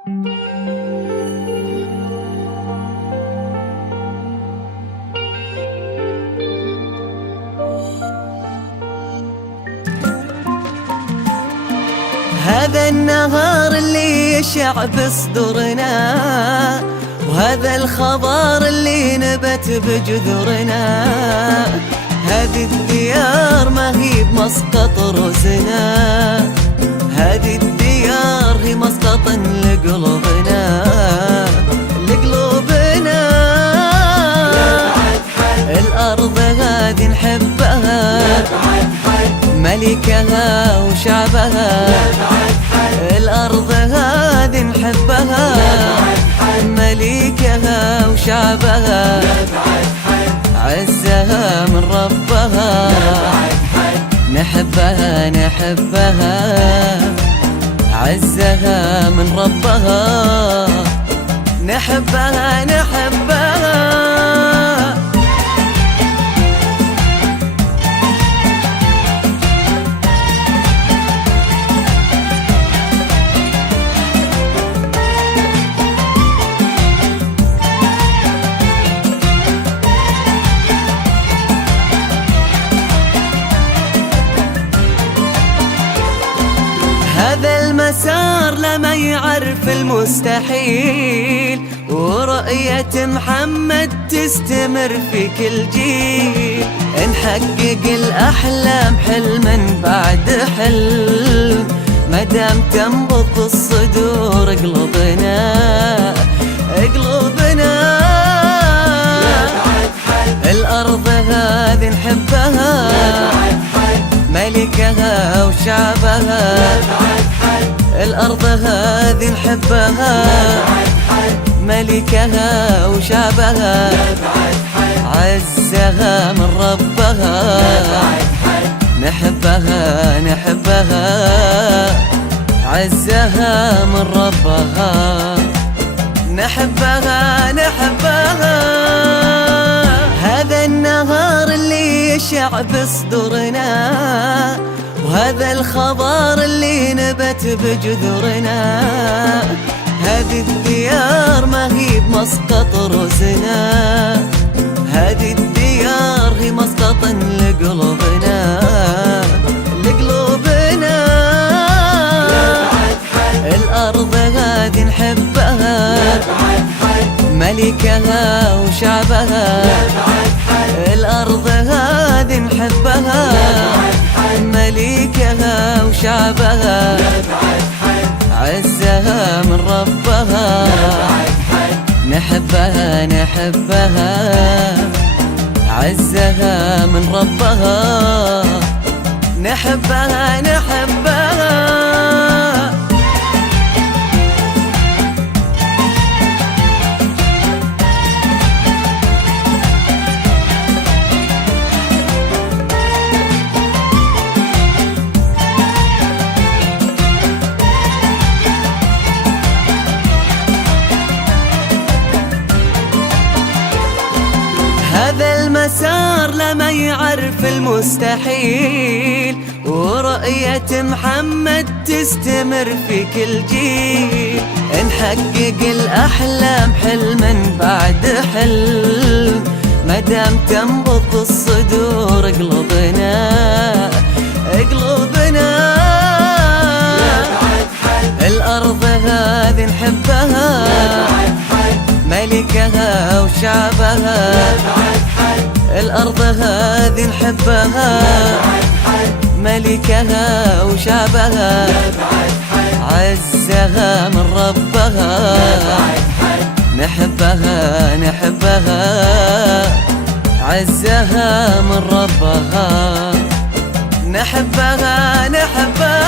هذا النهار اللي يشع بصدورنا، وهذا الخبر اللي نبت بجذورنا. هذه الديار ما هي بمسقط رؤوسنا، هذه الديار هي مسقط لقلوبنا، لقلوبنا. الأرض هذه نحبها، ملكها وشعبها. الأرض هذه نحبها، ملكها وشعبها. عزها من ربها، نحبها نحبها. عزها من ربها، نحبها نحبها. هذا المسار لما يعرف المستحيل، ورؤية محمد تستمر في كل جيل. نحقق الأحلام حلما بعد حلم، مدام تنبض الصدور قلوبنا قلوبنا. الأرض هذه نحبها، ملكها وشعبها. الأرض هذه نحبها، ملكها وشعبها. عزها من ربها، نحبها نحبها. عزها من ربها، نحبها نحبها. هذا النهار اللي يشع بصدورنا، وهذا الخبر اللي نبت بجذورنا. هذه الديار ما هي بمسقط رؤوسنا، هذه الديار هي مسقط لقلوبنا، لقلوبنا. الأرض هذه نحبها، ملكها وشعبها. الأرض هذه نحبها، ملكها وشعبها. عزها من ربها، نحبها نحبها. عزها من ربها، نحبها نحبها. هذا المسار لما يعرف المستحيل، ورؤية محمد تستمر في كل جيل. نحقق الأحلام حلما بعد حلم، مدام تنبض الصدور قلوبنا قلوبنا. الأرض هذه نحبها، ملكها وشعبها. الأرض هذه نحبها، ملكها وشعبها. عزها من ربها، نحبها نحبها. عزها من ربها، نحبها نحبها.